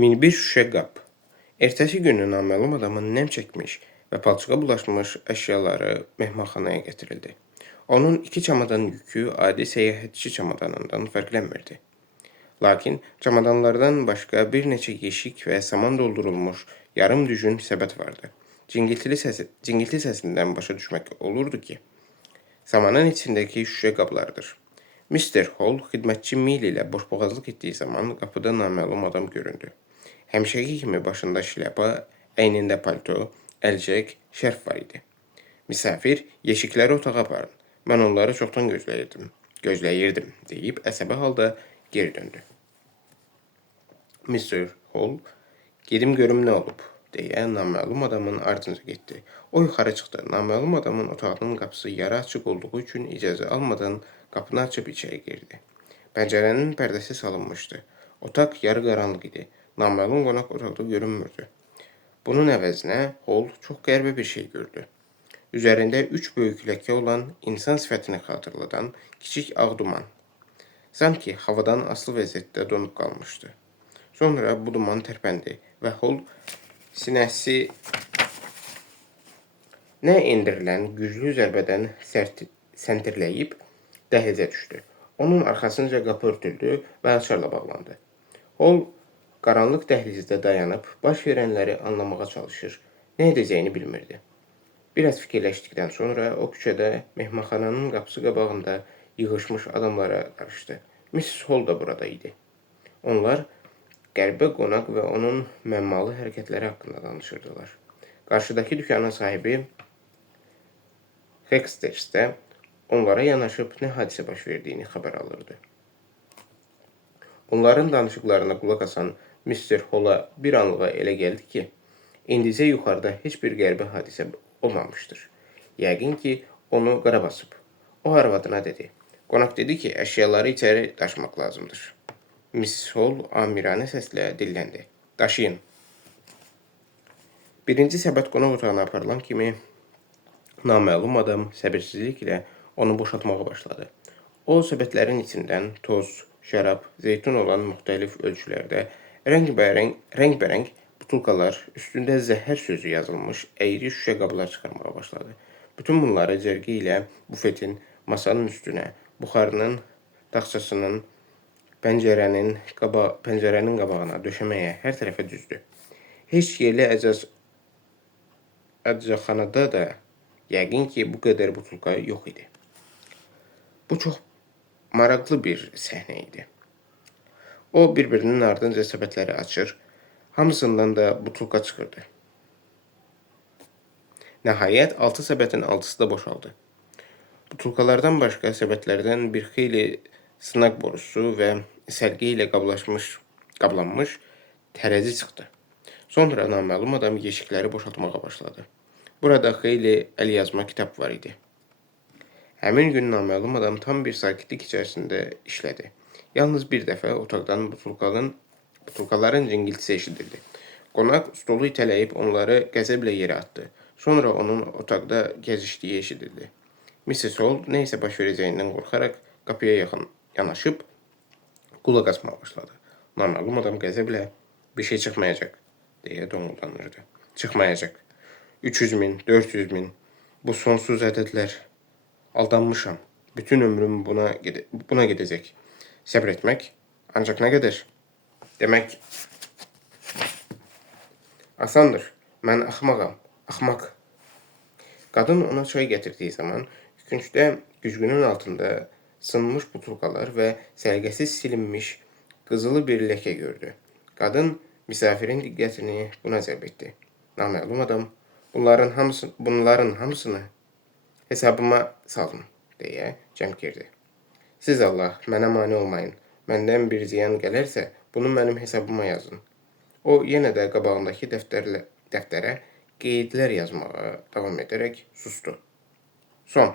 Minbir şüşə qab. Ertəsi günü naməlum adamın nəm çəkmiş və palçığa bulaşmış əşyaları mehmanxanaya gətirildi. Onun 2 çamadan yükü adi səyahətçi çamadanından fərqlənmirdi. Lakin çamadanlardan başqa bir neçə yeşik və saman doldurulmuş yarım düzün səbət vardı. Cingilti səsindən başa düşmək olurdu ki, samanın içindəki şüşə qablardır. Mr. Hall xidmətçi Mill ilə boşboğazlıq etdiyi zaman qapıda naməlum adam göründü. Həmişəki kimi başında şlyapa, əynində palto, əlcək, şərf var idi. Misafir, yeşikləri otağa aparın. Mən onları çoxdan gözləyirdim, deyib əsəbi halda geri döndü. Mr. Hall, gedim görüm nə olub, deyə naməlum adamın ardınca getdi. O yuxarı çıxdı. Naməlum adamın otağının qapısı yarı açıq olduğu üçün icazə almadan qapını açıb içəri girdi. Pəncərənin pərdəsi salınmışdı. Otaq yarı qaranlıq idi. Naməlum qonaq otaqda görünmürdü. Bunun əvəzinə Hall çox qəribə bir şey gördü. Üzərində 3 böyük ləkə olan insan sifətini xatırladan kiçik ağ duman. Sanki havadan asılı vəziyyətdə donub qalmışdı. Sonra bu duman tərpəndi və Hall sinəsi nə endirilən güclü zərbədən səntirləyib dəhlizə düşdü. Onun arxasınca qapı örtüldü və açarla bağlandı. Hall qaranlıq dəhlizdə dayanıb baş verənləri anlamağa çalışır, nə edəcəyini bilmirdi. Biraz fikirləşdikdən sonra o küçədə mehmanxananın qapısı qabağında yığışmış adamlara qarışdı. Mrs. Hall da burada idi. Onlar qəribə qonaq və onun məmmalı hərəkətləri haqqında danışırdılar. Qarşıdakı dükanın sahibi Hexters də onlara yanaşıb nə hadisə baş verdiyini xəbər alırdı. Onların danışıqlarına qulaq asan Mr. Hall'a bir anlığa elə gəldi ki, indicə yuxarıda heç bir qəribə hadisə olmamışdır. Yəqin ki, onu qara basıb. O arvadına dedi. Qonaq dedi ki, əşyaları içəri daşımaq lazımdır. Mrs. Hall amiranə səslə dilləndi. Daşıyın. Birinci səbət qonaq otağına aparılan kimi naməlum adam səbirsizliklə onu boşaltmağa başladı. O, səbətlərin içindən toz, şərab, zeytun olan müxtəlif ölçülərdə rəngbərəng butulkalar, üstündə zəhər sözü yazılmış əyri şüşə qablar çıxarmağa başladı. Bütün bunları cərgə ilə bufetin, masanın üstünə, buxarının, taxçasının, pəncərənin qabağına, döşəməyə, hər tərəfə düzdü. Heç yerli əczaxanada da yəqin ki, bu qədər butulka yox idi. Bu çox maraqlı bir səhnə idi. O, bir-birinin ardınca səbətləri açır, hamısından da butulka çıxırdı. Nəhayət, 6 səbətin 6-sı da boşaldı. Butulkalardan başqa səbətlərdən bir xeyli sınaq borusu və sərgi ilə qablanmış tərəzi çıxdı. Sonra naməlum adam yeşikləri boşaltmağa başladı. Burada xeyli əlyazma kitab var idi. Həmin gün naməlum adam tam bir sakitlik içərisində işlədi. Yalnız bir dəfə otaqdan butulkaların cingiltisi eşidildi. Qonaq stolu itələyib onları qəzəblə yerə atdı. Sonra onun otaqda gəzişdiyi eşidildi. Mrs. Hall nə isə baş verəcəyindən qorxaraq qapıya yaxın yanaşıb qulaq asmağa başladı. Naməlum adam qəzəblə bir şey çıxmayacaq, deyə donuldanırdı. Çıxmayacaq. 300 min, 400 min, bu sonsuz ədədlər. Aldanmışam. Bütün ömrüm buna gedəcək. Səbr etmək, ancaq nə qədər? Demək, asandır. Mən axmaq. Qadın ona çay gətirdiyi zaman küncdə güzgünün altında sınmış butulkalar və səliqəsiz silinmiş qızılı bir ləkə gördü. Qadın misafirin diqqətini buna cəlb etdi. Naməlum adam, bunların hamısını hesabıma salın, deyə cəmkirdi. Siz Allah, mənə mane olmayın. Məndən bir ziyan gələrsə, bunu mənim hesabıma yazın. O, yenə də qabağındakı dəftərə qeydlər yazmağa davam edərək sustu. Son.